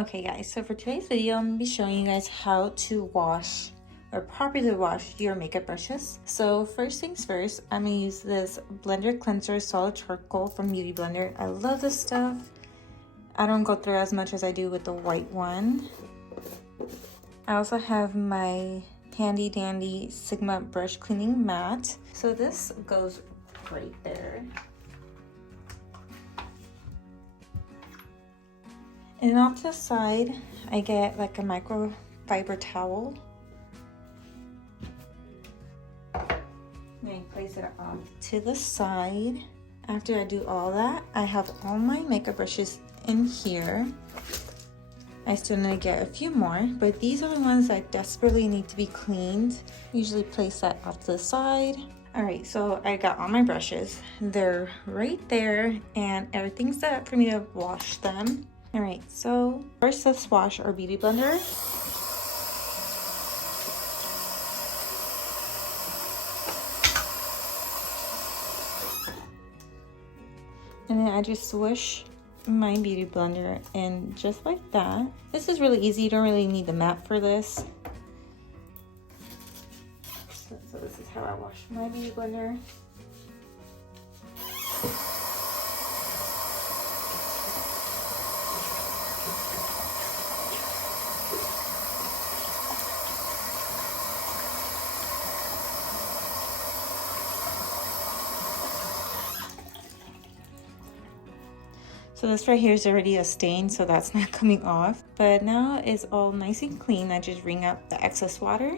Okay guys, so for today's video, I'm going to be showing you guys how to wash or properly wash your makeup brushes. So first things first, I'm going to use this Blender Cleanser Solid Charcoal from Beauty Blender. I love this stuff. I don't go through as much as I do with the white one. I also have my handy dandy Sigma brush cleaning mat. So this goes right there. And off to the side, I get like a microfiber towel. And I place it off to the side. After I do all that, I have all my makeup brushes in here. I still need to get a few more, but these are the ones that desperately need to be cleaned. Usually place that off to the side. All right, so I got all my brushes. They're right there and everything's set up for me to wash them. All right, so first let's wash our Beauty Blender. And then I just swish my Beauty Blender in just like that. This is really easy, you don't really need the mat for this. So this is how I wash my Beauty Blender. So this right here is already a stain, so that's not coming off. But now it's all nice and clean. I just wring out the excess water.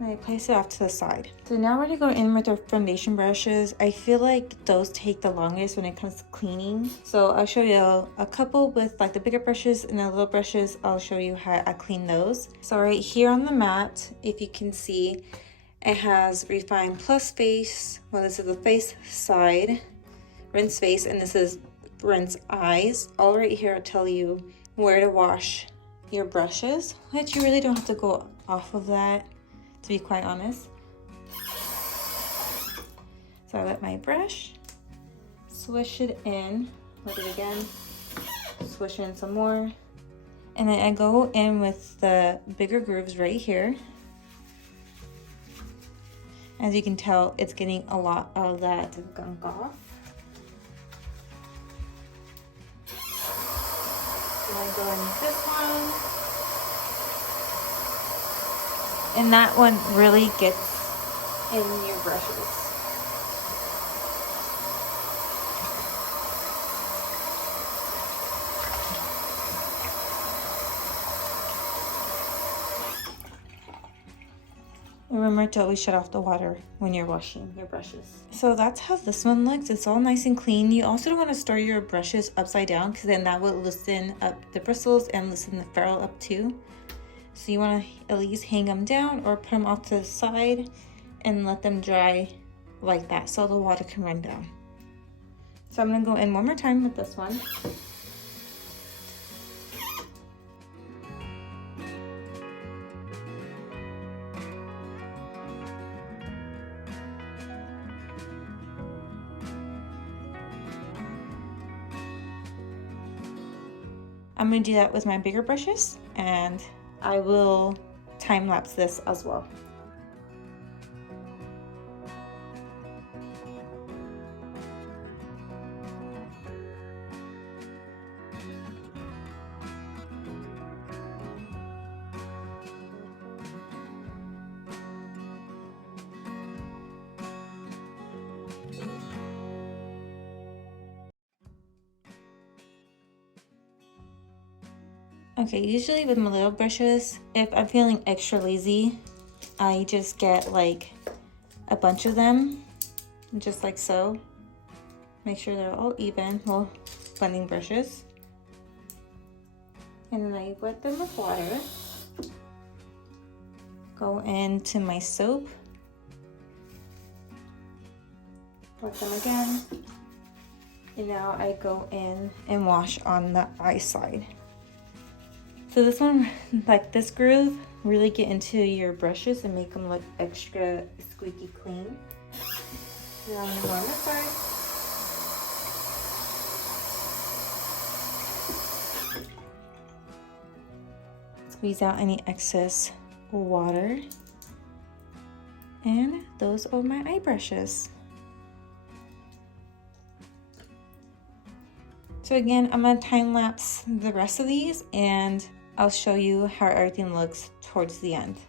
And I place it off to the side. So now we're gonna go in with our foundation brushes. I feel like those take the longest when it comes to cleaning. So I'll show you a couple with like the bigger brushes and the little brushes. I'll show you how I clean those. So right here on the mat, if you can see, it has Refine Plus Face. Well, this is the face side. Rinse face, and this is rinse eyes. All right here, I'll tell you where to wash your brushes, which you really don't have to go off of that, to be quite honest. So I let my brush, swish it in, let it again, swish in some more, and then I go in with the bigger grooves right here. As you can tell, it's getting a lot of that gunk off. I go in this one, and that one really gets in your brushes. Remember to always shut off the water when you're washing your brushes. So that's how this one looks. It's all nice and clean. You also don't want to store your brushes upside down because then that will loosen up the bristles and loosen the ferrule up too. So you want to at least hang them down or put them off to the side and let them dry like that so the water can run down. So I'm going to go in one more time with this one. I'm going to do that with my bigger brushes, and I will time lapse this as well. Okay, usually with my little brushes, if I'm feeling extra lazy, I just get like a bunch of them, just like so. Make sure they're all even, well, blending brushes. And then I wet them with water. Go into my soap. Wet them again. And now I go in and wash on the eye side. So this one, like this groove, really get into your brushes and make them look extra squeaky clean. Now I'm gonna go on this side. squeeze out any excess water. And those are my eye brushes. So again, I'm gonna time lapse the rest of these and I'll show you how everything looks towards the end.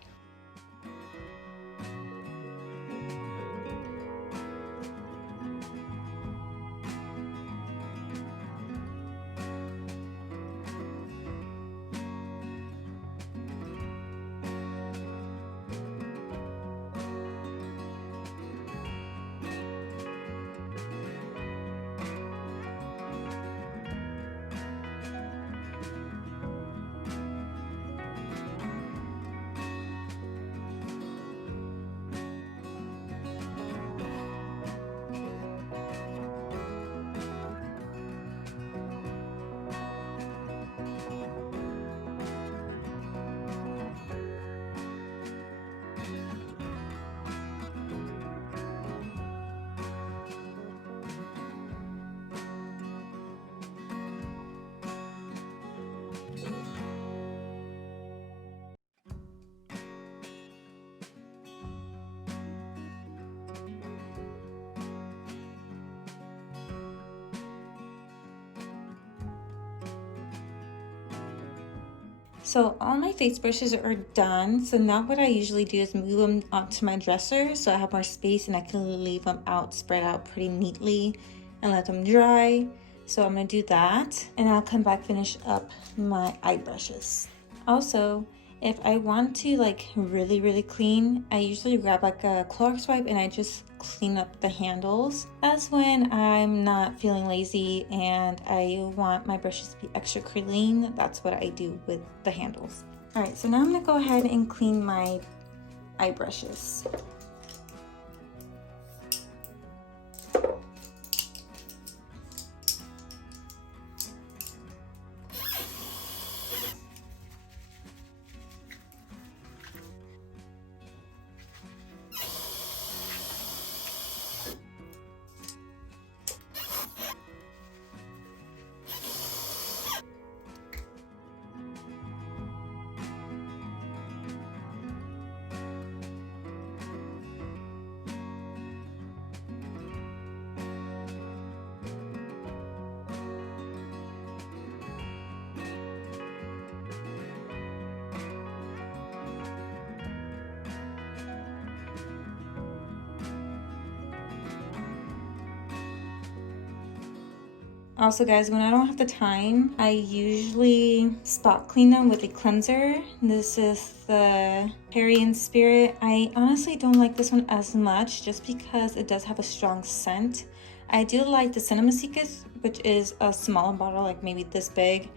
So all my face brushes are done. So now what I usually do is move them onto my dresser so I have more space and I can leave them out, spread out pretty neatly and let them dry. So I'm gonna do that and I'll come back, finish up my eye brushes. Also, if I want to like really clean, I usually grab like a Clorox wipe and I just clean up the handles. That's when I'm not feeling lazy and I want my brushes to be extra clean. That's what I do with the handles. All right, so now I'm gonna go ahead and clean my eye brushes. Also guys, when I don't have the time, I usually spot clean them with a cleanser. This is the Perry and Spirit. I honestly don't like this one as much just because it does have a strong scent. I do like the Cinnamon-Secas, which is a smaller bottle, like maybe this big,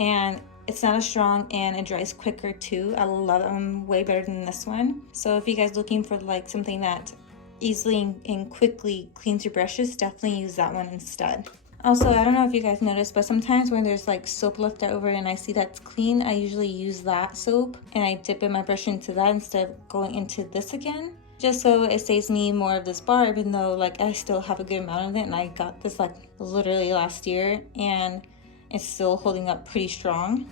and it's not as strong and it dries quicker too. I love them way better than this one. So if you guys looking for like something that easily and quickly cleans your brushes, definitely use that one instead. Also, I don't know if you guys noticed, but sometimes when there's like soap left over and I see that's clean, I usually use that soap and I dip in my brush into that instead of going into this again. Just so it saves me more of this bar, even though like I still have a good amount of it and I got this like literally last year and it's still holding up pretty strong.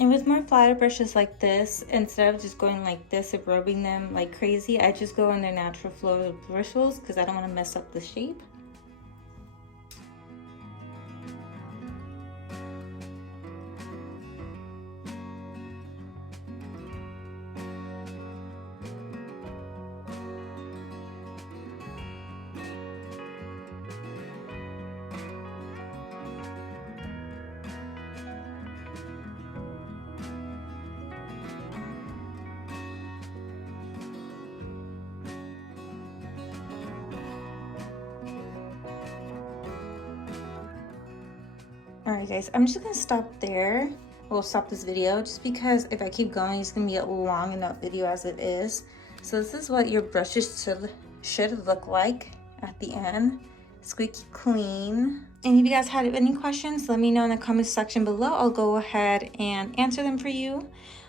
And with more flatter brushes like this, instead of just going like this and rubbing them like crazy, I just go in their natural flow of bristles because I don't want to mess up the shape. Alright guys, I'm just gonna stop there. We'll stop this video just because if I keep going, it's gonna be a long enough video as it is. So this is what your brushes should look like at the end. Squeaky clean. And if you guys had any questions, let me know in the comment section below. I'll go ahead and answer them for you.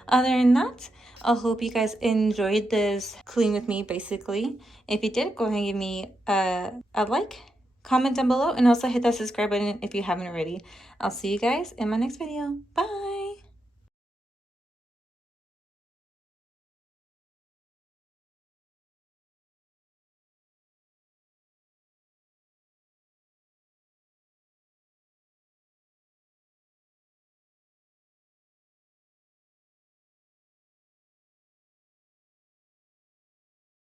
Other than that, I hope you guys enjoyed this clean with me, basically. If you did, go ahead and give me a like, comment down below, and also hit that subscribe button if you haven't already. I'll see you guys in my next video. Bye!